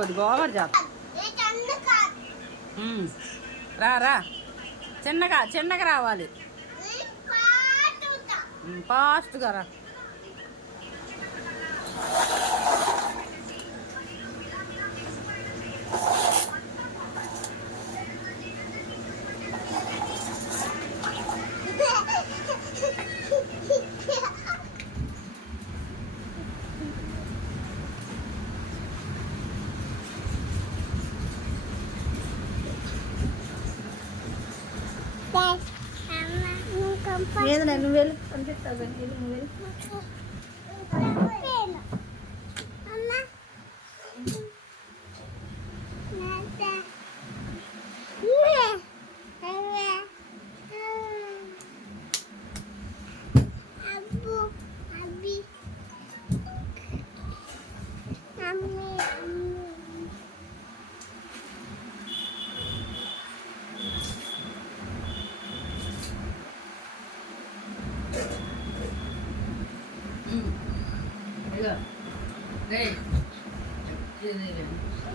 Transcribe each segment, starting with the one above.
కొద్దిగా ఓవర్ చేస్తా రా రా. చిన్నగా చిన్నగా రావాలి. ఫాస్ట్గా రా. you నువ్వు వెళ్ళి పంపిస్తావు నువ్వు వెళ్ళు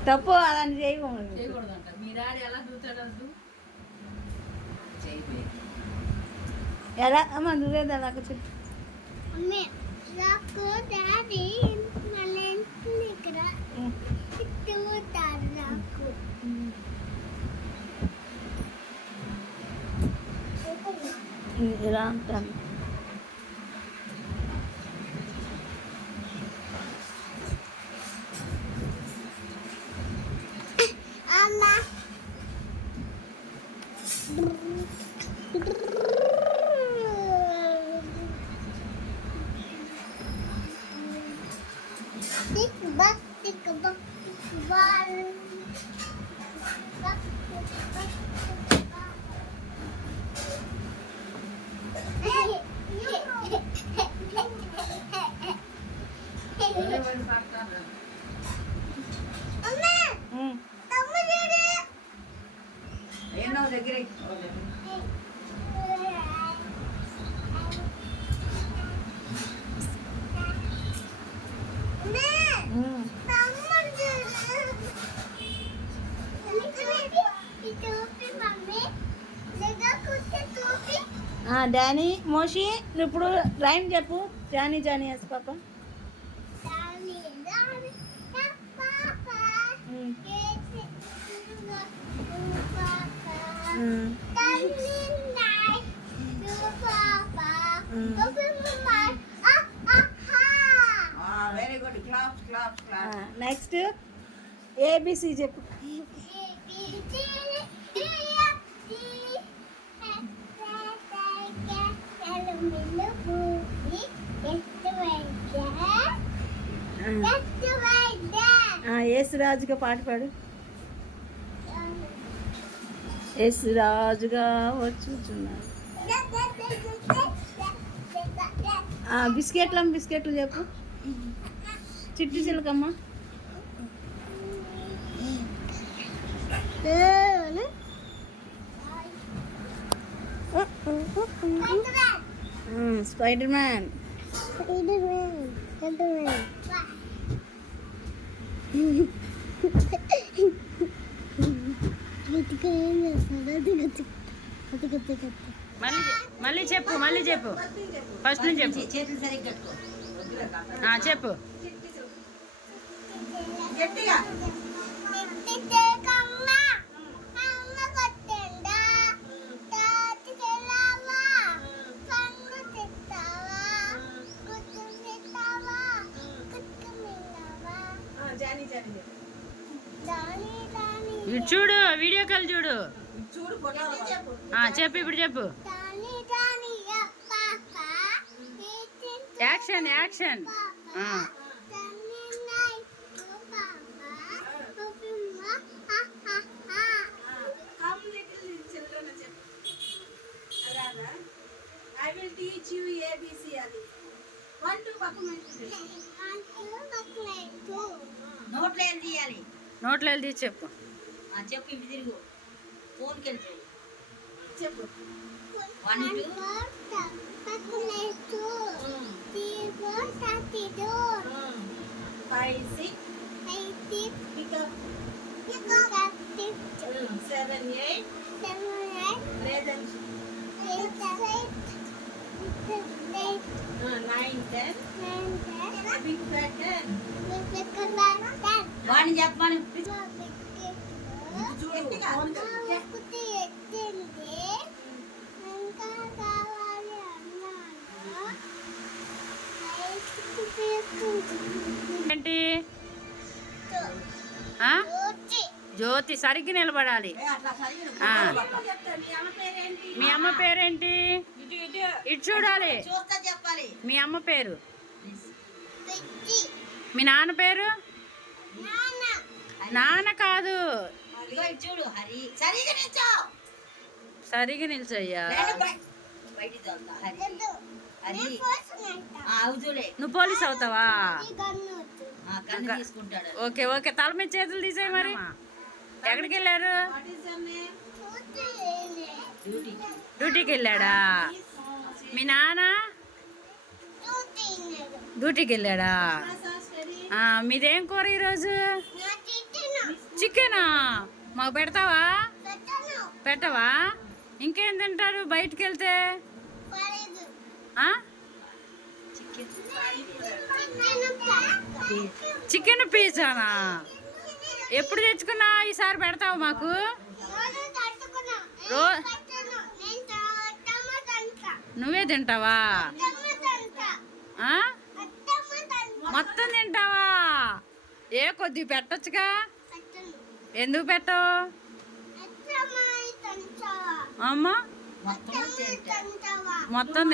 తప్పు అలాంటి చేయకూడదు. చేయకూడదంట. మీ డాడీ ఎలా చూస్తాడు అసలు? చేయి ఎలా? అమ్మ నువ్వేది అలా చెప్పు. నాకు డాడీ మన ఇంటి దగ్గర తిట్టుతారు నాకు. ఇలా అంటాను డానీ మోషి ఇప్పుడు రైమ్ చెప్పు. Johnny Johnny yes papa. A B C చెప్పు. యేసురాజుగా యేసు రాజుగా పాట పాడు. యేసు రాజుగా వచ్చుచున్నాడు ఆ, బిస్కెట్లు బిస్కెట్లు చెప్పు. చిట్టు చిలకమ్మ. స్పైడర్ మ్యాన్ మళ్ళీ మళ్ళీ చెప్పు మళ్ళీ చెప్పు. ఫస్ట్ నుంచి చెప్పు. చేతులు సరిగ్గా కట్టుకో. ఆ, చెప్పు. గట్టిగా. చూడు వీడియో కాల్ చూడు. చూడు ఫోటో ఆ, చెప్పు ఇప్పుడు చెప్పు. Action action. I will teach you A B C అది. వన్ టూ తీయాలి నోట్లో వెళ్ళి తీసి చెప్పు ఆ, చెప్పు ఇటు తిరుగు ఫోన్కి వెళ్తాయి చెప్పు five, six, five six Tick, Pick up. pick up, tick, Seven, eight. seven, వాడిని చెప్పమని. ఏంటి? జ్యోతి. సరిగ్గా నిలబడాలి. మీ అమ్మ పేరేంటి? మీ అమ్మ పేరేంటి? ఇటు చూడాలి. చూస్తా చెప్పాలి. మీ అమ్మ పేరు? మీ నాన్న పేరు? నాన్న. కాదు. సరిగా నిల్చో. సరిగ్గా నిల్చోయ్యా. నువ్వు పోలీస్ అవుతావా? ఈ గన్ను వద్దు. ఆ, కన్ను తీసుకుంటాడు. Okay okay. తల మీద చేతులు తీసేయి మరి. ఎక్కడికి వెళ్ళారు డ్యూటీకి వెళ్ళాడా? మీ నాన్న? డ్యూటీకి వెళ్ళాడా. మీదేం కూర ఈరోజు? చికెనా. మాకు పెడతావా? పెట్టవా? ఇంకేం తింటారు బయటికి వెళ్తే? చికెన్. పిజ్జానా ఎప్పుడు తెచ్చుకున్నా ఈసారి పెడతావా మాకు? రో- నువ్వే తింటావా టమాటా అంటా ఆ? టమాటా అంటా మొత్తం తింటావా? ఏ కొద్ది పెట్టొచ్చుగా? ఎందుకు పెట్టవు? అమ్మ. మొత్తం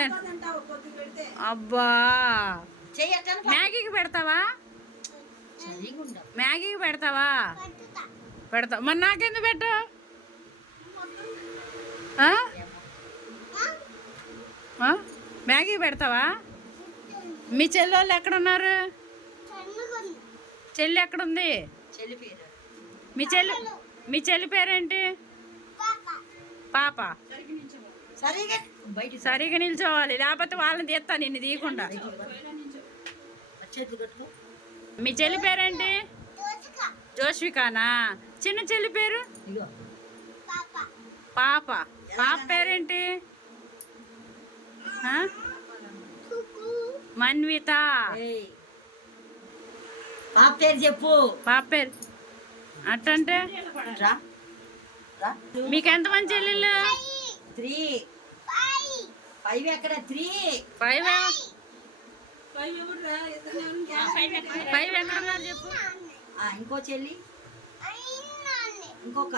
అబ్బా. మ్యాగీకి పెడతావా? మ్యాగీకి పెడతావా? పెడతావు మరి నాకెందుకు పెట్టు? ఆ? ఆ? మ్యాగీ పెడతావా? మీ చెల్లెళ్ళు ఎక్కడున్నారు? చెల్లి ఎక్కడుంది? చెల్లి పేరు. మీ చెల్లి మీ చెల్లి పేరేంటి? పాప. పాప. సరిగా నిల్చోవాలి. లేకపోతే వాళ్ళని తీస్తా నిన్ను తీయకుండా. మీ చెల్లి పేరేంటి? జోష్వికానా? చిన్న చెల్లి పేరు? పాప. పాప. పాప పేరేంటి? మన్విత. పాప పేరు చెప్పు. పాప పేరు. అట్టంటే? మీకు ఎంతమంది చెల్లెళ్ళు? త్రీ. ఫైవ్ ఎక్కడ? త్రీ. ఫైవ్ ఫైవ్ ఎవరు రా? ఇద్దరు ఫైవ్ ఎక్కడున్నారు చెప్పు. ఆ, ఇంకో చెల్లి. ఇంకొక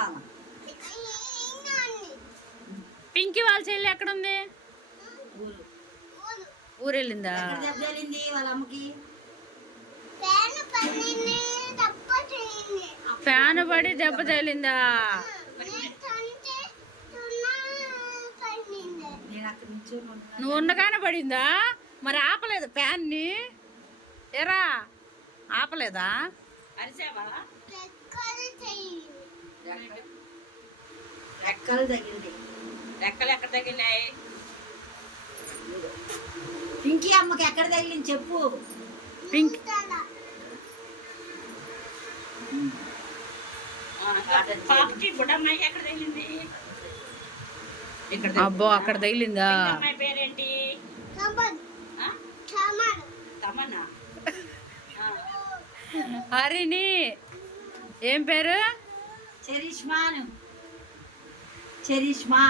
పింకీ వాళ్ళ చెల్లి ఎక్కడ దెబ్బ తగిలింది వాళ్ళ అమ్మకి? పేన పన్నిని తప్ప చేయండి ఫ్యాన్ పడి దెబ్బ తగిలిందా? నువ్వు ఉండగానే పడిందా? మరి ఆపలేదు ఫ్యాన్ని? ఎరా ఆపలేదా? రెక్కలు చేయండి రెక్కలు? ఎక్కడ తగిలాయి పింకీ అమ్మకి ఎక్కడ తగిలింది చెప్పు. పింక్. పాపకి బుడమ్మాయి ఎక్కడ తగిలింది? అబ్బో అక్కడ తగిలిందా? అమ్మాయి పేరేంటి. హరిని ఏం పేరు? చెరిష్మాను. చెరిష్మా.